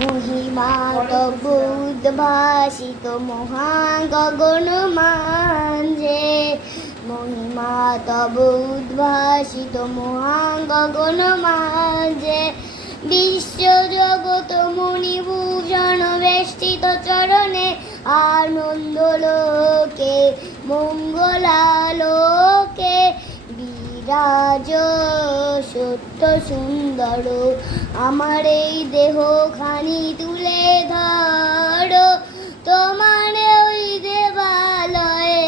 মহিমা তব উদ্ভাসিত মহা গগন মাঝে মহিমা তব উদ্ভাসিত মহা গগন মাঝে বিশ্ব জগত মণিভূষণ বেষ্টিত চরণে আনন্দ লোকে মঙ্গলালোকে, বিরাজ সত্য সুন্দর, আমার এই দেহ খানি তুলে ধরো। তোমার ওই দেবালয়ে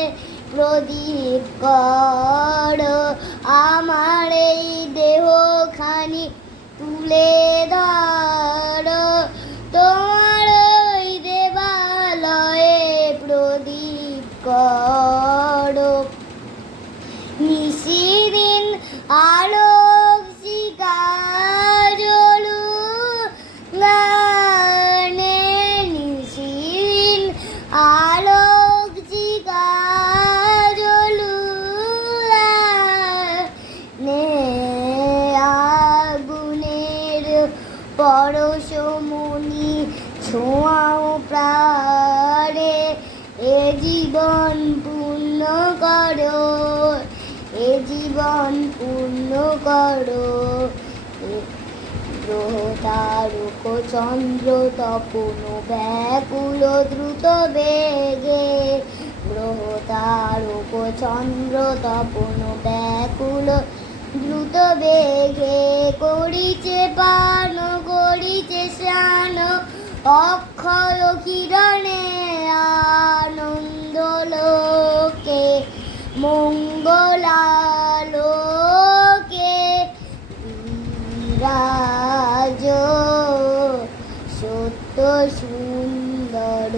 প্রদীপ করো। আমার এই দেহ খানি তুলে ধরো। তোমার ওই দেবালয়ে প্রদীপ করো পরশমণি ছোঁয়াও প্রাণে। এ জীবন পূর্ণ করো, এ জীবন পূর্ণ করো। গ্রহ তারক চন্দ্র তপন ব্যাকুল দ্রুত বেগে। গ্রহ তারক চন্দ্র তপন ব্যাকুল দ্রুত বেগে। করিছে স্নান অক্ষয় কিরণে আনন্দ লোকে মঙ্গলালোকে রাজ সত্য সুন্দর